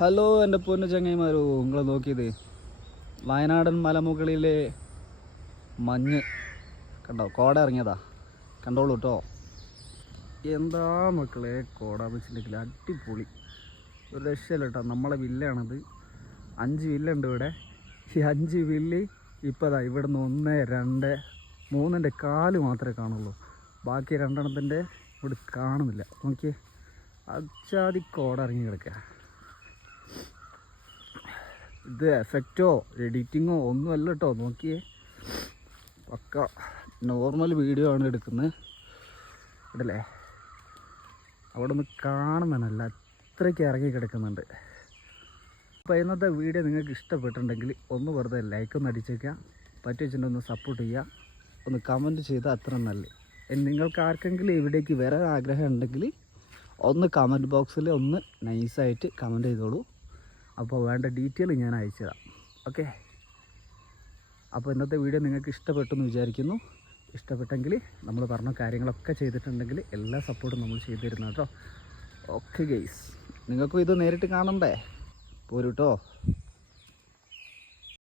Hello എൻ്റെ പൊന്നു ചങ്ങായിമാരോ, നിങ്ങൾ നോക്കിയത് വയനാടൻ മലമുകളിലെ മഞ്ഞ് കണ്ടോ? കോട ഇറങ്ങിയതാ, കണ്ടോളൂ കേട്ടോ. എന്താ മക്കളെ കോടാന്ന് വെച്ചിട്ടുണ്ടെങ്കിൽ അടിപൊളി, ഒരു രക്ഷയില്ല കേട്ടോ. നമ്മളെ വില്ലാണത്, 5 വില്ലുണ്ട് ഇവിടെ. ഈ 5 വില്ല് ഇപ്പോൾ അതാ ഇവിടെ നിന്ന് 1, 2, 3 കാല് മാത്രമേ കാണുള്ളൂ. ബാക്കി 2 ഇവിടെ കാണുന്നില്ല. നോക്കിയേ, അച്ചാതി കോട ഇറങ്ങി കിടക്കുക. ഇത് എഫക്റ്റോ എഡിറ്റിങ്ങോ ഒന്നും അല്ല കേട്ടോ. നോക്കിയേ, പക്ക നോർമൽ വീഡിയോ ആണ് എടുക്കുന്നത്. ഇടല്ലേ, അവിടെ ഒന്ന് കാണുന്നതല്ല, അത്രയ്ക്ക് ഇറങ്ങി കിടക്കുന്നുണ്ട്. അപ്പോൾ ഇന്നത്തെ വീഡിയോ നിങ്ങൾക്ക് ഇഷ്ടപ്പെട്ടിട്ടുണ്ടെങ്കിൽ ഒന്ന് വെറുതെ ലൈക്ക് ഒന്ന് അടിച്ചേക്കുക, പറ്റി വെച്ചിട്ടുണ്ടെങ്കിൽ ഒന്ന് സപ്പോർട്ട് ചെയ്യുക, ഒന്ന് കമൻറ്റ് ചെയ്താൽ അത്ര നല്ലത്. നിങ്ങൾക്ക് ആർക്കെങ്കിലും ഇവിടേക്ക് വരാൻ ആഗ്രഹം ഉണ്ടെങ്കിൽ ഒന്ന് കമൻറ്റ് ബോക്സിൽ ഒന്ന് നൈസായിട്ട് കമൻറ്റ് ചെയ്തോളൂ. അപ്പോൾ വേണ്ട ഡീറ്റെയിൽ ഞാൻ അയച്ചു തരാം. ഓക്കെ, അപ്പോൾ ഇന്നത്തെ വീഡിയോ നിങ്ങൾക്ക് ഇഷ്ടപ്പെട്ടെന്ന് വിചാരിക്കുന്നു. ഇഷ്ടപ്പെട്ടെങ്കിൽ നമ്മൾ പറഞ്ഞ കാര്യങ്ങളൊക്കെ ചെയ്തിട്ടുണ്ടെങ്കിൽ എല്ലാ സപ്പോർട്ടും നമ്മൾ ചെയ്തു തരുന്നു കേട്ടോ. ഓക്കെ ഗെയ്സ്, നിങ്ങൾക്കും ഇത് നേരിട്ട് കാണണ്ടേ? പോരൂട്ടോ.